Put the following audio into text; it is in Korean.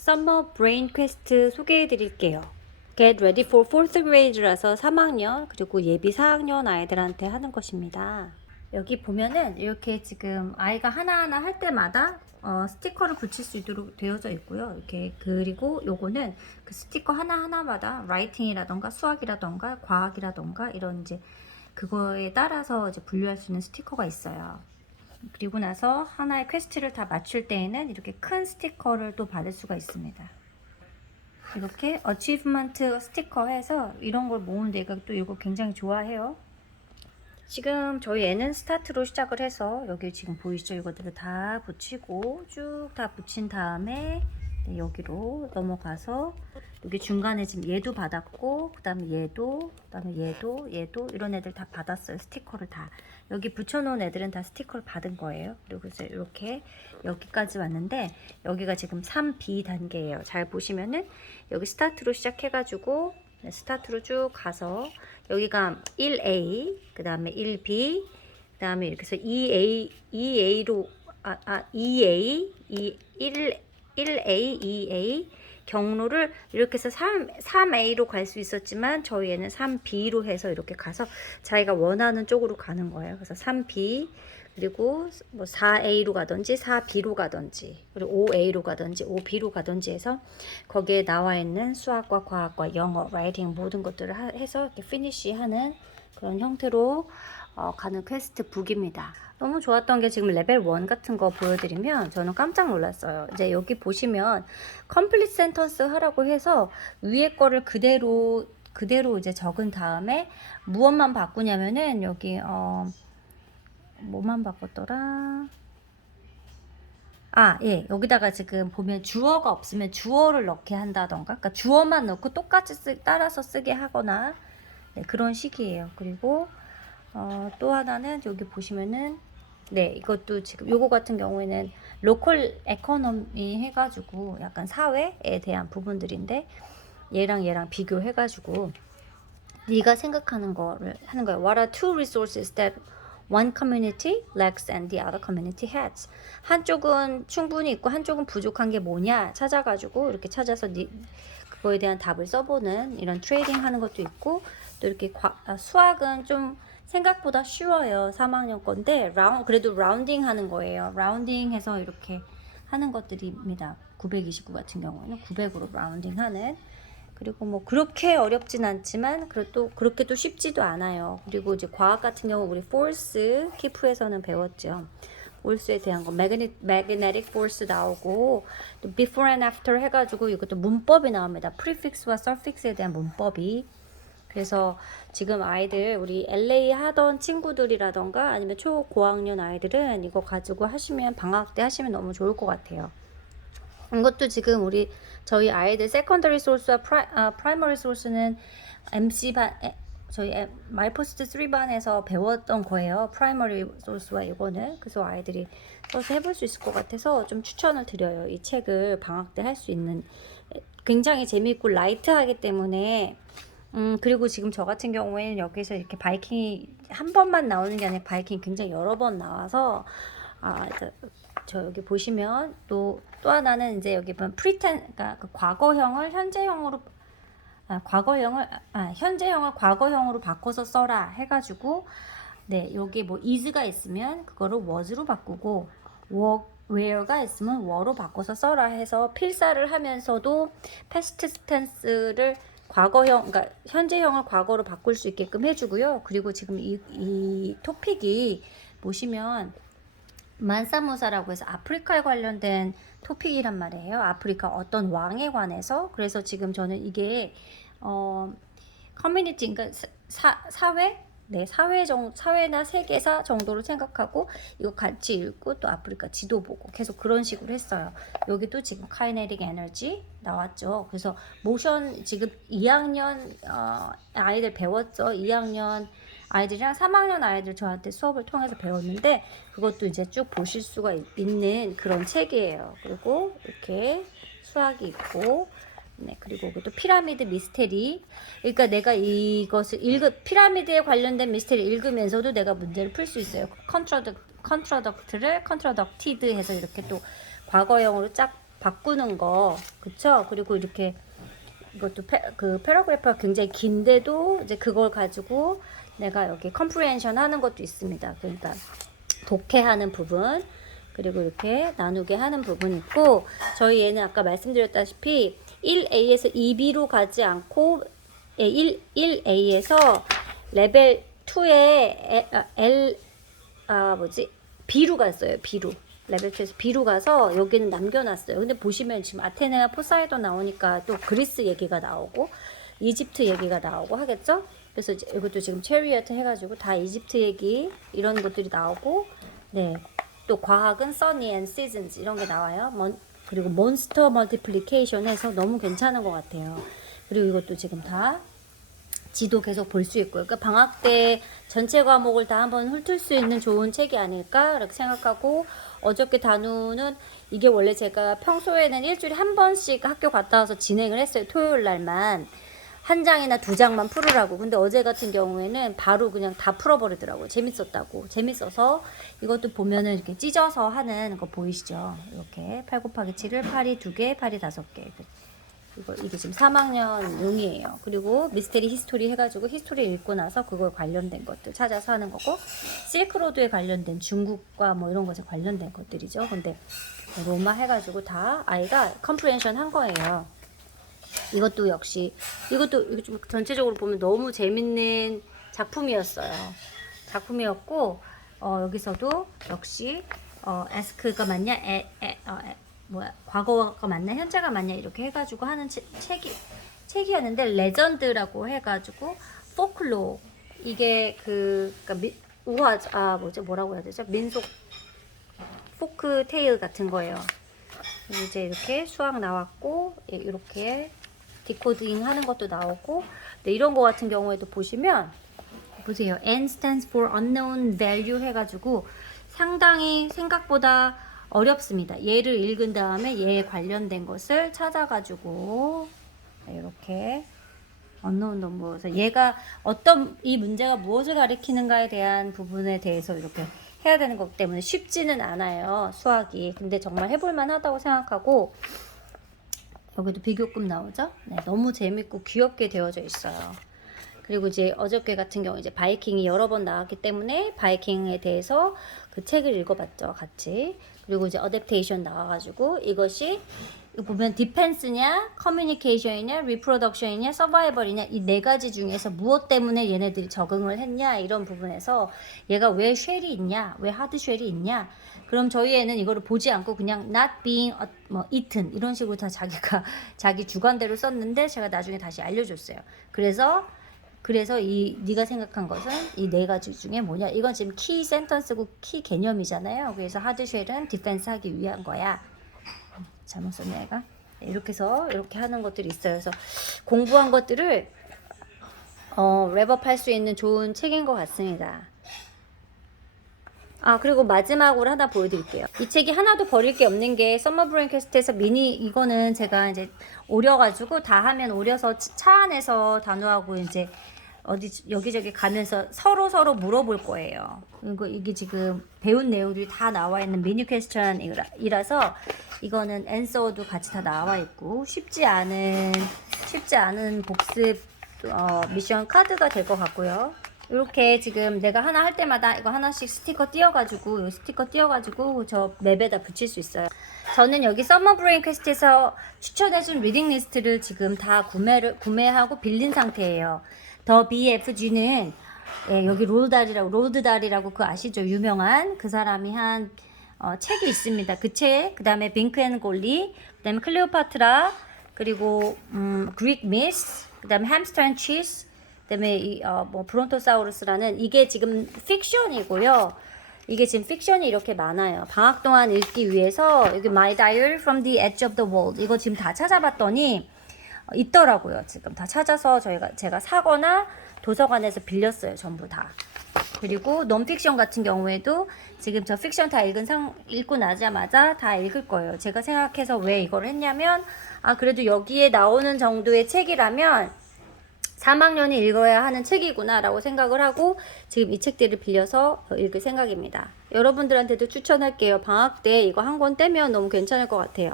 썸머 브레인 퀘스트 소개해 드릴게요. Get ready for fourth grade라서 3학년 그리고 예비 4학년 아이들한테 하는 것입니다. 여기 보면은 이렇게 지금 아이가 하나하나 할 때마다 어, 스티커를 붙일 수 있도록 되어져 있고요. 이렇게 그리고 요거는 그 스티커 하나하나마다 라이팅이라던가 수학이라던가 과학이라던가 이런 이제 그거에 따라서 이제 분류할 수 있는 스티커가 있어요. 그리고 나서 하나의 퀘스트를 다 맞출 때에는 이렇게 큰 스티커를 또 받을 수가 있습니다. 이렇게 어치브먼트 스티커 해서 이런 걸 모으는 데가 또 이거 굉장히 좋아해요. 지금 저희 애는 스타트로 시작을 해서 여기 지금 보이시죠? 이것들을 다 붙이고 쭉 다 붙인 다음에 네, 여기로 넘어가서 여기 중간에 지금 얘도 받았고 그 다음에 얘도 그 다음에 얘도 얘도 이런 애들 다 받았어요. 스티커를 다. 여기 붙여놓은 애들은 다 스티커를 받은 거예요. 그리고 이제 이렇게 여기까지 왔는데 여기가 지금 3B 단계예요. 잘 보시면은 여기 스타트로 시작해 가지고 네, 스타트로 쭉 가서 여기가 1A 그 다음에 1B 그 다음에 이렇게 해서 2A 2A로 아, 아 2A 2 1 1A, 2A 경로를 이렇게 해서 3, 3A로 갈 수 있었지만 저희에는 3B로 해서 이렇게 가서 자기가 원하는 쪽으로 가는 거예요. 그래서 3B 그리고 뭐 4A로 가든지 4B로 가든지 그리고 5A로 가든지 5B로 가든지 해서 거기에 나와 있는 수학과 과학과 영어, 라이팅 모든 것들을 하- 해서 이렇게 피니쉬하는 그런 형태로 어, 가는 퀘스트 북입니다. 너무 좋았던 게 지금 레벨 1 같은 거 보여드리면 저는 깜짝 놀랐어요. 이제 여기 보시면 컴플리트 센턴스 하라고 해서 위에 거를 그대로 그대로 이제 적은 다음에 무엇만 바꾸냐면은 여기 어 뭐만 바꿨더라? 아, 예. 여기다가 지금 보면 주어가 없으면 주어를 넣게 한다던가. 그러니까 주어만 넣고 똑같이 쓰, 따라서 쓰게 하거나 네, 그런 식이에요. 그리고 어, 또 하나는 여기 보시면은 네, 이것도 지금 요거 같은 경우에는 로컬 에코노미 해 가지고 약간 사회에 대한 부분들인데 얘랑 얘랑 비교해 가지고 네가 생각하는 거를 하는 거예요. What are two resources that one community lacks and the other community has? 한쪽은 충분히 있고 한쪽은 부족한 게 뭐냐 찾아가지고 이렇게 찾아서 니, 그거에 대한 답을 써보는 이런 트레이딩 하는 것도 있고 또 이렇게 과, 아, 수학은 좀 생각보다 쉬워요. 3학년 건데 라운 그래도 라운딩 하는 거예요. 라운딩 해서 이렇게 하는 것들입니다. 929 같은 경우는 900으로 라운딩 하는 그리고 뭐 그렇게 어렵진 않지만 그래도 그렇게 또 쉽지도 않아요. 그리고 이제 과학 같은 경우 우리 force 키프에서는 배웠죠. force에 대한 거 magnetic, magnetic force 나오고 또 before and after 해가지고 이것도 문법이 나옵니다. prefix와 suffix에 대한 문법이 그래서 지금 아이들 우리 LA 하던 친구들이라던가 아니면 초고학년 아이들은 이거 가지고 하시면 방학 때 하시면 너무 좋을 것 같아요. 이것도 지금 우리 저희 아이들 세컨더리 소스와 프라, 아, 프라이머리 소스는 MC 반 에, 저희 에- 말포스트 3반에서 배웠던 거예요. 프라이머리 소스와 이거는 그래서 아이들이 써서 해볼 수 있을 것 같아서 좀 추천을 드려요. 이 책을 방학 때 할 수 있는 굉장히 재미있고 라이트하기 때문에 음 그리고 지금 저 같은 경우에는 여기서 이렇게 바이킹이 한 번만 나오는 게 아니라 바이킹이 굉장히 여러 번 나와서 아 저 여기 보시면 또 또 하나는 이제 여기 보면 프리텐 그러니까 그 과거형을 현재형으로 아, 과거형을 아, 현재형을 과거형으로 바꿔서 써라 해가지고 네 여기 뭐 is가 있으면 그거를 was로 바꾸고 were, where가 있으면 were로 바꿔서 써라 해서 필사를 하면서도 past tense를 과거형 그러니까 현재형을 과거로 바꿀 수 있게끔 해주고요. 그리고 지금 이, 이 토픽이 보시면 만사무사라고 해서 아프리카에 관련된 토픽이란 말이에요. 아프리카 어떤 왕에 관해서. 그래서 지금 저는 이게 어 커뮤니티 그러니까 사- 사, 사회 네, 사회 정 사회나 세계사 정도로 생각하고 이거 같이 읽고 또 아프리카 지도 보고 계속 그런 식으로 했어요. 여기도 지금 카이네릭 에너지 나왔죠. 그래서 모션 지금 2학년 어, 아이들 배웠죠. 2학년 아이들이랑 3학년 아이들 저한테 수업을 통해서 배웠는데 그것도 이제 쭉 보실 수가 있- 있는 그런 책이에요. 그리고 이렇게 수학이 있고 네, 그리고 그것도 피라미드 미스테리. 그러니까 내가 이것을 읽으 피라미드에 관련된 미스테리 읽으면서도 내가 문제를 풀 수 있어요. 컨트라덕 컨트라덕트를 컨트라덕티드 해서 이렇게 또 과거형으로 쫙 바꾸는 거 그쵸? 그리고 이렇게 이것도 패, 그 패러그래프가 굉장히 긴데도 이제 그걸 가지고 내가 여기 컴프레hen션 하는 것도 있습니다. 그러니까 독해하는 부분 그리고 이렇게 나누게 하는 부분이 있고 저희 얘는 아까 말씀드렸다시피 1A에서 2B로 가지 않고 1, 1A에서 레벨 2에 L 아 뭐지? B로 갔어요 B로. 레벨 2에서 B로 가서 여기는 남겨놨어요. 근데 보시면 지금 아테네와 포사이돈 나오니까 또 그리스 얘기가 나오고 이집트 얘기가 나오고 하겠죠 그래서 이것도 지금 체리어트 해가지고 다 이집트 얘기 이런 것들이 나오고 네 또 과학은 써니 앤 시즌즈 이런 게 나와요 먼, 그리고 몬스터 멀티플리케이션 해서 너무 괜찮은 것 같아요 그리고 이것도 지금 다 지도 계속 볼 수 있고요. 그러니까 방학 때 전체 과목을 다 한번 훑을 수 있는 좋은 책이 아닐까 이렇게 생각하고 어저께 단우는 이게 원래 제가 평소에는 일주일에 한 번씩 학교 갔다 와서 진행을 했어요. 토요일 날만 한 장이나 두 장만 풀으라고. 근데 어제 같은 경우에는 바로 그냥 다 풀어버리더라고요. 재밌었다고. 재밌어서 이것도 보면은 이렇게 찢어서 하는 거 보이시죠? 이렇게 8 곱하기 7을 8이 2개, 8이 5개. 이거 이게 지금 3학년 용이에요. 그리고 미스테리 히스토리 해가지고 히스토리 읽고 나서 그걸 관련된 것들 찾아서 하는 거고 실크로드에 관련된 중국과 뭐 이런 것에 관련된 것들이죠. 근데 로마 해가지고 다 아이가 컴프레hen션 한 거예요. 이것도 역시 이것도 이거 좀 전체적으로 보면 너무 재밌는 작품이었어요. 작품이었고 어, 여기서도 역시 어, 에스크가 맞냐 에, 에, 어, 에, 뭐야 과거가 맞냐 현재가 맞냐 이렇게 해가지고 하는 체, 책이 책이었는데 레전드라고 해가지고 포클로 이게 그 그러니까 미, 우화 아 뭐지 뭐라고 해야 되죠 민속 포크 테일 같은 거예요. 이제 이렇게 수학 나왔고 예, 이렇게 디코딩 하는 것도 나오고 네, 이런 거 같은 경우에도 보시면 보세요. N stands for unknown value 해가지고 상당히 생각보다 어렵습니다. 얘를 읽은 다음에 얘에 관련된 것을 찾아가지고 네, 이렇게 unknown 넘버에서 얘가 어떤 이 문제가 무엇을 가리키는가에 대한 부분에 대해서 이렇게 해야 되는 것 때문에 쉽지는 않아요 수학이 근데 정말 해볼만 하다고 생각하고 여기도 비교급 나오죠? 네, 너무 재밌고 귀엽게 되어져 있어요. 그리고 이제 어저께 같은 경우 이제 바이킹이 여러 번 나왔기 때문에 바이킹에 대해서 그 책을 읽어봤죠 같이. 그리고 이제 어댑테이션 나와가지고 이것이 이거 보면 디펜스냐, 커뮤니케이션이냐, 리프로덕션이냐, 서바이벌이냐 이 네 가지 중에서 무엇 때문에 얘네들이 적응을 했냐 이런 부분에서 얘가 왜 쉘이 있냐, 왜 하드 쉘이 있냐. 그럼 저희 애는 이거를 보지 않고 그냥 not being a- 뭐 eaten 이런 식으로 다 자기가 자기 주관대로 썼는데 제가 나중에 다시 알려줬어요. 그래서 그래서 이 네가 생각한 것은 이 네 가지 중에 뭐냐? 이건 지금 키 센턴스고 키 개념이잖아요. 그래서 하드 쉘은 디펜스 하기 위한 거야. 잘못 썼네 얘가. 네, 이렇게 해서 이렇게 하는 것들이 있어요. 그래서 공부한 것들을 어, 랩업 할 수 있는 좋은 책인 것 같습니다. 아 그리고 마지막으로 하나 보여드릴게요. 이 책이 하나도 버릴 게 없는 게 썸머 브레인 퀘스트에서 미니 이거는 제가 이제 오려가지고 다 하면 오려서 차- 차 안에서 단우하고 이제 어디 여기저기 가면서 서로 서로 물어볼 거예요. 그리고 이게 지금 배운 내용들이 다 나와 있는 미니 퀘스천이라서 이거는 앤서도 같이 다 나와 있고 쉽지 않은 쉽지 않은 복습 어, 미션 카드가 될 것 같고요. 이렇게 지금 내가 하나 할 때마다 이거 하나씩 스티커 띄어가지고 이 스티커 띄어가지고 저 맵에다 붙일 수 있어요. 저는 여기 서머 브레인 퀘스트에서 추천해준 리딩 리스트를 지금 다 구매를 구매하고 빌린 상태예요. 더 BFG는 예, 여기 로드달이라고 로드달이라고 그 아시죠? 유명한 그 사람이 한 어, 책이 있습니다. 그 책, 그 다음에 빙크 앤 골리, 그 다음에 클레오파트라, 그리고 음, 그릭 미스, 그 다음에 햄스터 앤 치즈, 그 다음에 이, 어, 뭐 브론토사우루스라는 이게 지금 픽션이고요. 이게 지금 픽션이 이렇게 많아요. 방학 동안 읽기 위해서 여기 My Diary from the Edge of the World 이거 지금 다 찾아봤더니 어, 있더라고요. 지금 다 찾아서 저희가 제가 사거나 도서관에서 빌렸어요. 전부 다. 그리고 논픽션 같은 경우에도 지금 저 픽션 다 읽은 상 읽고 나자마자 다 읽을 거예요. 제가 생각해서 왜 이걸 했냐면 아 그래도 여기에 나오는 정도의 책이라면 3학년이 읽어야 하는 책이구나라고 생각을 하고 지금 이 책들을 빌려서 읽을 생각입니다. 여러분들한테도 추천할게요. 방학 때 이거 한 권 떼면 너무 괜찮을 것 같아요.